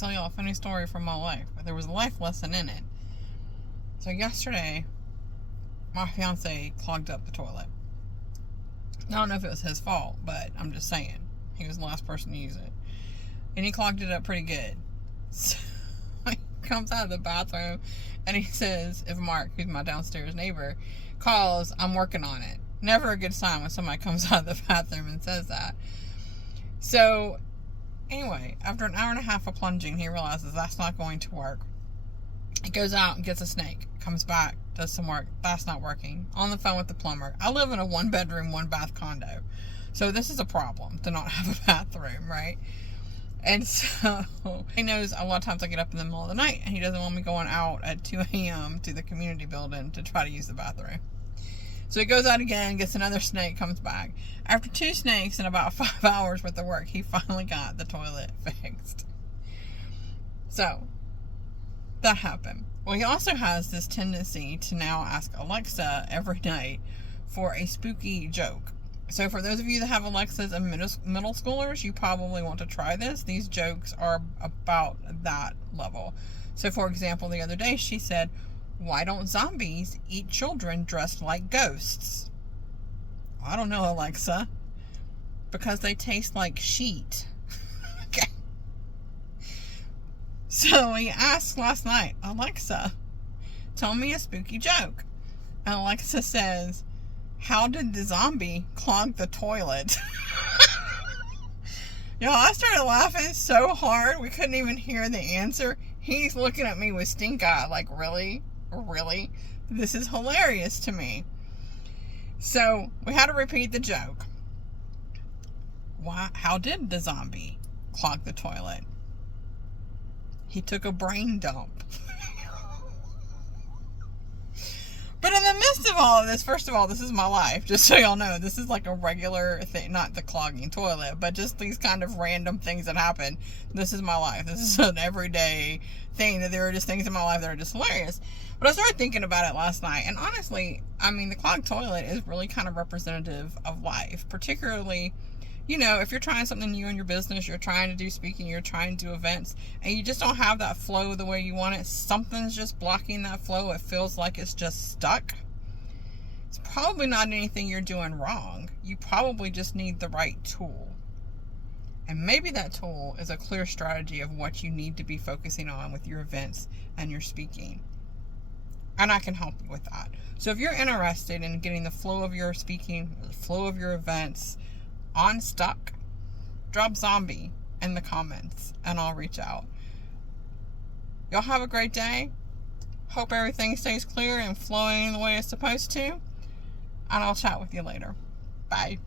tell y'all a funny story from my life, but there was a life lesson in it. So yesterday, my fiance clogged up the toilet. I don't know if it was his fault, but I'm just saying. He was the last person to use it. And he clogged it up pretty good. So he comes out of the bathroom and he says, if Mark, who's my downstairs neighbor, calls, I'm working on it. Never a good sign when somebody comes out of the bathroom and says that. So, anyway, after an hour and a half of plunging, he realizes that's not going to work. He goes out and gets a snake, comes back, does some work. That's not working. On the phone with the plumber. I live in a 1-bedroom, 1-bath condo. So this is a problem to not have a bathroom, right? And so he knows a lot of times I get up in the middle of the night and he doesn't want me going out at 2 a.m. to the community building to try to use the bathroom. So he goes out again, gets another snake, comes back. After 2 snakes and about 5 hours worth of work, he finally got the toilet fixed. So that happened. Well, he also has this tendency to now ask Alexa every night for a spooky joke. So for those of you that have Alexas and middle schoolers, you probably want to try this. These jokes are about that level. So for example, the other day she said, why don't zombies eat children dressed like ghosts? I don't know, Alexa. Because they taste like sheet. Okay. So he asked last night, Alexa, tell me a spooky joke. And Alexa says, how did the zombie clog the toilet? Y'all, I started laughing so hard we couldn't even hear the answer. He's looking at me with stink eye like, really? Really? This is hilarious to me. So we had to repeat the joke. How did the zombie clog the toilet? He took a brain dump. But in the midst of all of this, first of all, this is my life. Just so y'all know, this is like a regular thing, not the clogging toilet, but just these kind of random things that happen. This is my life. This is an everyday thing that there are just things in my life that are just hilarious. But I started thinking about it last night, and honestly, I mean, the clogged toilet is really kind of representative of life, particularly, you know, if you're trying something new in your business, you're trying to do speaking, you're trying to do events, and you just don't have that flow the way you want it, something's just blocking that flow, it feels like it's just stuck. It's probably not anything you're doing wrong. You probably just need the right tool. And maybe that tool is a clear strategy of what you need to be focusing on with your events and your speaking. And I can help you with that. So if you're interested in getting the flow of your speaking, the flow of your events unstuck, drop zombie in the comments and I'll reach out. Y'all have a great day. Hope everything stays clear and flowing the way it's supposed to. And I'll chat with you later. Bye.